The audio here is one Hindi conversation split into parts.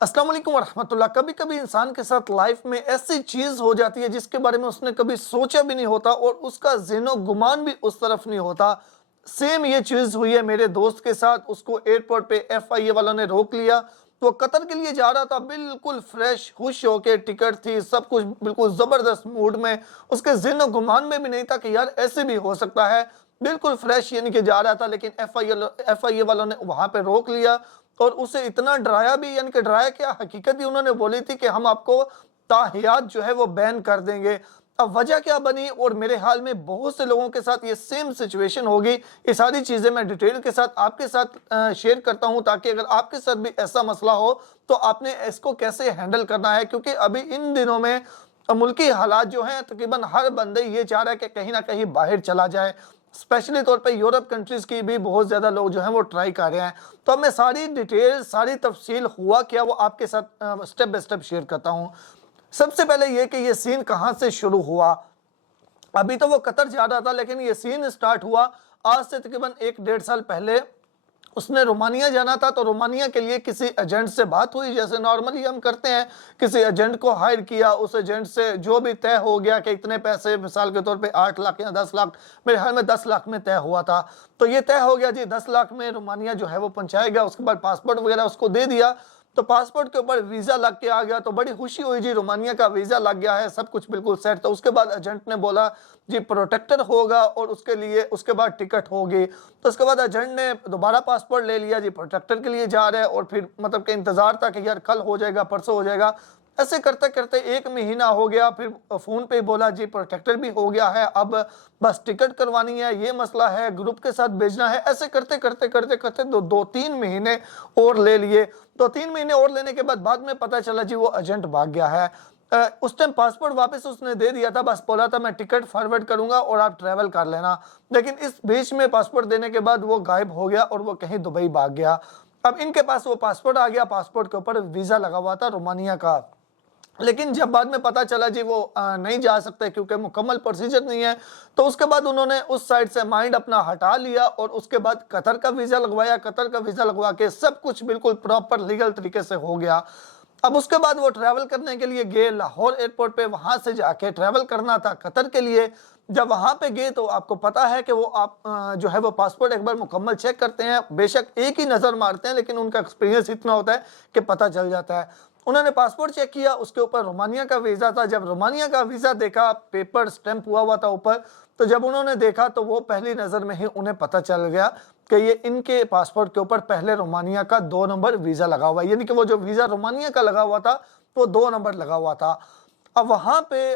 अस्सलाम वालेकुम वरहमतुल्लाह। कभी कभी इंसान के साथ लाइफ में ऐसी चीज़ हो जाती है जिसके बारे में उसने कभी सोचा भी नहीं होता और उसका ज़हनो गुमान भी उस तरफ नहीं होता। सेम ये चीज़ हुई है मेरे दोस्त के साथ। उसको एयरपोर्ट पे एफआईए वालों ने रोक लिया। तो वो कतर के लिए जा रहा था, बिल्कुल फ्रेश खुश होके, टिकट थी, सब कुछ बिल्कुल ज़बरदस्त मूड में। उसके ज़हनो गुमान में भी नहीं था कि यार ऐसे भी हो सकता है। बिल्कुल फ्रेश यानी कि जा रहा था, लेकिन एफआईए वालों ने वहाँ पे रोक लिया और उसे इतना डराया भी, यानी कि डराया क्या, हकीकत ही उन्होंने बोली थी कि हम आपको ताहियात जो है वो बैन कर देंगे। अब वजह क्या बनी, और मेरे हाल में बहुत से लोगों के साथ ये सेम सिचुएशन होगी। ये सारी चीज़ें मैं डिटेल के साथ आपके साथ शेयर करता हूं, ताकि अगर आपके साथ भी ऐसा मसला हो तो आपने इसको कैसे हैंडल करना है। क्योंकि अभी इन दिनों में मुल्की हालात जो हैं, तकरीबन हर बंदे ये चाह रहा है कि कहीं ना कहीं बाहर चला जाए। स्पेशली तौर पे यूरोप कंट्रीज की भी बहुत ज़्यादा लोग जो हैं वो ट्राई कर रहे हैं। तो अब मैं सारी डिटेल, सारी तफसील हुआ क्या, वो आपके साथ स्टेप बाय स्टेप शेयर करता हूँ। सबसे पहले ये कि ये सीन कहाँ से शुरू हुआ। अभी तो वो कतर जा रहा था, लेकिन ये सीन स्टार्ट हुआ आज से तकरीबन 1-1.5 साल पहले। उसने रोमानिया जाना था, तो रोमानिया के लिए किसी एजेंट से बात हुई, जैसे नॉर्मली हम करते हैं। किसी एजेंट को हायर किया, उस एजेंट से जो भी तय हो गया कि इतने पैसे, मिसाल के तौर पे 8 लाख या 10 लाख, मेरे ख्याल में 10 लाख में तय हुआ था। तो ये तय हो गया जी, 10 लाख में रोमानिया जो है वो पहुंचाएगा। उसके बाद पासपोर्ट वगैरह उसको दे दिया। तो पासपोर्ट के ऊपर वीज़ा लग के आ गया, तो बड़ी खुशी हुई जी, रोमानिया का वीज़ा लग गया है, सब कुछ बिल्कुल सेट। तो उसके बाद एजेंट ने बोला जी प्रोटेक्टर होगा, और उसके लिए उसके बाद टिकट होगी। तो उसके बाद एजेंट ने दोबारा पासपोर्ट ले लिया जी, प्रोटेक्टर के लिए जा रहे हैं। और फिर मतलब कि इंतज़ार था कि यार कल हो जाएगा, परसों हो जाएगा। ऐसे करते करते 1 महीना हो गया। फिर फ़ोन पे ही बोला जी प्रोटेक्टर भी हो गया है, अब बस टिकट करवानी है, ये मसला है, ग्रुप के साथ भेजना है। ऐसे करते करते करते करते 2-3 महीने और ले लिए। 2-3 महीने और लेने के बाद में पता चला जी वो एजेंट भाग गया है। उस टाइम पासपोर्ट वापस उसने दे दिया था, बस बोला था मैं टिकट फॉरवर्ड करूंगा और आप ट्रैवल कर लेना। लेकिन इस बीच में पासपोर्ट देने के बाद वो गायब हो गया और वो कहीं दुबई भाग गया। अब इनके पास वो पासपोर्ट आ गया, पासपोर्ट के ऊपर वीज़ा लगा हुआ था रोमानिया का। लेकिन जब बाद में पता चला जी वो नहीं जा सकते क्योंकि मुकम्मल प्रोसीजर नहीं है, तो उसके बाद उन्होंने उस साइड से माइंड अपना हटा लिया और उसके बाद कतर का वीज़ा लगवाया। कतर का वीज़ा लगवा के सब कुछ बिल्कुल प्रॉपर लीगल तरीके से हो गया। अब उसके बाद वो ट्रैवल करने के लिए गए लाहौर एयरपोर्ट पे, वहाँ से जाके ट्रैवल करना था कतर के लिए। जब वहाँ पे गए तो आपको पता है कि वो आप जो है वो पासपोर्ट एक बार मुकम्मल चेक करते हैं। बेशक एक ही नज़र मारते हैं, लेकिन उनका एक्सपीरियंस इतना होता है कि पता चल जाता है। उन्होंने पासपोर्ट चेक किया, उसके ऊपर रोमानिया का वीज़ा था। जब रोमानिया का वीज़ा देखा, पेपर स्टैंप हुआ हुआ था ऊपर, तो जब उन्होंने देखा तो वो पहली नज़र में ही उन्हें पता चल गया कि ये इनके पासपोर्ट के ऊपर पहले रोमानिया का 2 नंबर वीज़ा लगा हुआ है। यानी कि वो जो वीज़ा रोमानिया का लगा हुआ था वो 2 नंबर लगा हुआ था। अब वहाँ पे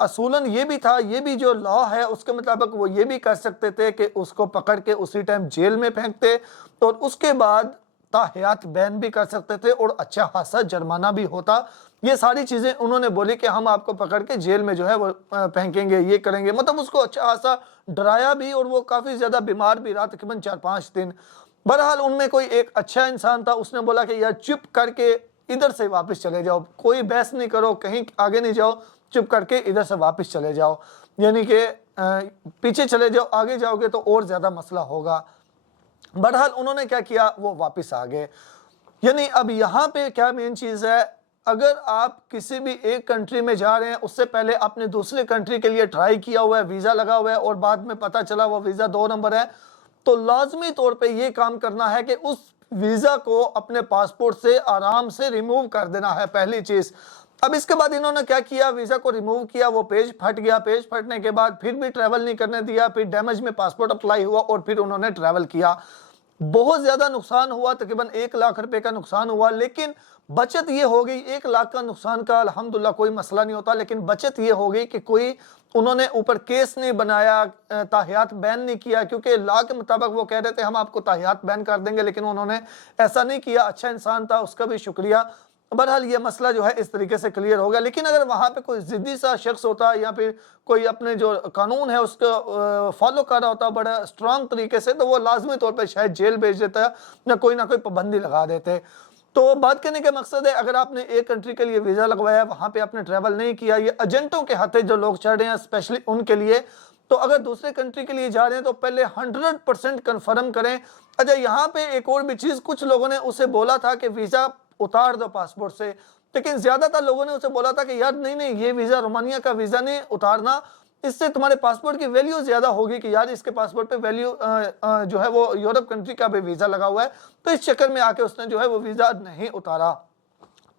असूलन ये भी था, ये भी जो लॉ है उसके मुताबिक वो ये भी कर सकते थे कि उसको पकड़ के उसी टाइम जेल में फेंकते, और उसके बाद ताहयात बैन भी कर सकते थे और अच्छा खासा जुर्माना भी होता। ये सारी चीज़ें उन्होंने बोली कि हम आपको पकड़ के जेल में जो है वो फेंकेंगे, ये करेंगे। मतलब उसको अच्छा खासा डराया भी, और वो काफ़ी ज़्यादा बीमार भी रहा, तकरीबन 4-5 दिन। बहरहाल उनमें कोई एक अच्छा इंसान था, उसने बोला कि यार चुप करके इधर से वापस चले जाओ, कोई बहस नहीं करो, कहीं आगे नहीं जाओ, चुप करके इधर से वापस चले जाओ। यानी कि पीछे चले जाओ, आगे जाओगे तो और ज़्यादा मसला होगा। बहरहाल उन्होंने क्या किया, वो वापस आ गए। यानी अब यहाँ पे क्या मेन चीज़ है, अगर आप किसी भी एक कंट्री में जा रहे हैं, उससे पहले आपने दूसरे कंट्री के लिए ट्राई किया हुआ है, वीज़ा लगा हुआ है, और बाद में पता चला वो वीज़ा 2 नंबर है, तो लाजमी तौर पे ये काम करना है कि उस वीज़ा को अपने पासपोर्ट से आराम से रिमूव कर देना है, पहली चीज़। अब इसके बाद इन्होंने क्या किया, वीज़ा को रिमूव किया, वो पेज फट गया। पेज फटने के बाद फिर भी ट्रैवल नहीं करने दिया, फिर डैमेज में पासपोर्ट अप्लाई हुआ और फिर उन्होंने ट्रैवल किया। बहुत ज़्यादा नुकसान हुआ, तकरीबन 1 लाख रुपए का नुकसान हुआ। लेकिन बचत ये हो गई, 1 लाख का नुकसान का अल्हम्दुलिल्लाह कोई मसला नहीं होता, लेकिन बचत ये हो गई कि कोई उन्होंने ऊपर केस नहीं बनाया, ताहियात बैन नहीं किया। क्योंकि लॉ के मुताबिक वो कह रहे थे हम आपको ताहियात बैन कर देंगे, लेकिन उन्होंने ऐसा नहीं किया। अच्छा इंसान था, उसका भी शुक्रिया। बहरहाल ये मसला जो है इस तरीके से क्लियर हो गया। लेकिन अगर वहाँ पे कोई ज़िद्दी सा शख्स होता, या फिर कोई अपने जो कानून है उसको फॉलो कर रहा होता बड़ा स्ट्रांग तरीके से, तो वो लाजमी तौर पे शायद जेल भेज देता है, ना कोई पाबंदी लगा देते। तो बात करने का मकसद है, अगर आपने एक कंट्री के लिए वीज़ा लगवाया, वहाँ पे आपने ट्रैवल नहीं किया, ये एजेंटों के हाथे जो लोग चढ़ रहे हैं स्पेशली उनके लिए, तो अगर दूसरे कंट्री के लिए जा रहे हैं तो पहले 100% कन्फर्म करें। अच्छा, यहाँ पे एक और भी चीज़, कुछ लोगों ने उसे बोला था कि वीज़ा उतार दो पासपोर्ट से। लेकिन ज्यादातर लोगों ने उसे बोला था कि यार नहीं नहीं, ये वीजा रोमानिया का वीजा नहीं उतारना, इससे तुम्हारे पासपोर्ट की वैल्यू ज्यादा होगी कि यार इसके पासपोर्ट पे वैल्यू जो है वो यूरोप कंट्री का भी वीजा लगा हुआ है। तो इस चक्कर में आके उसने जो है वो वीजा नहीं उतारा।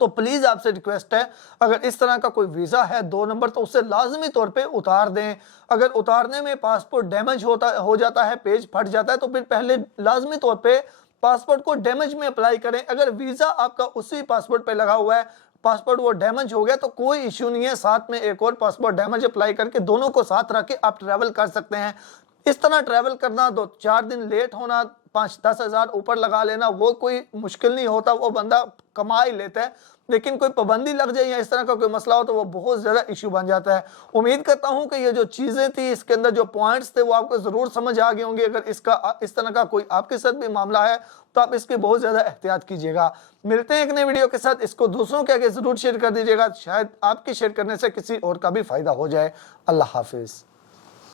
तो प्लीज आपसे रिक्वेस्ट है, अगर इस तरह का कोई वीजा है 2 नंबर तो उसे लाजमी तौर पे उतार दें। अगर उतारने में पासपोर्ट डैमेज हो जाता है, पेज फट जाता है, तो फिर पहले लाजमी तौर पे पासपोर्ट को डैमेज में अप्लाई करें। अगर वीजा आपका उसी पासपोर्ट पे लगा हुआ है, पासपोर्ट वो डैमेज हो गया तो कोई इश्यू नहीं है, साथ में एक और पासपोर्ट डैमेज अप्लाई करके दोनों को साथ रख के आप ट्रैवल कर सकते हैं। इस तरह ट्रैवल करना, 2-4 दिन लेट होना, 5-10 हज़ार ऊपर लगा लेना, वो कोई मुश्किल नहीं होता, वो बंदा कमा ही लेता है। लेकिन कोई पाबंदी लग जाए या इस तरह का कोई मसला हो तो वो बहुत ज़्यादा इशू बन जाता है। उम्मीद करता हूं कि ये जो चीज़ें थी, इसके अंदर जो पॉइंट्स थे वो आपको ज़रूर समझ आ गए होंगे। अगर इस तरह का कोई आपके साथ भी मामला है तो आप इसकी बहुत ज़्यादा एहतियात कीजिएगा। मिलते हैं एक नए वीडियो के साथ, इसको दूसरों के आगे ज़रूर शेयर कर दीजिएगा, शायद आपके शेयर करने से किसी और का भी फ़ायदा हो जाए। अल्लाह हाफिज़।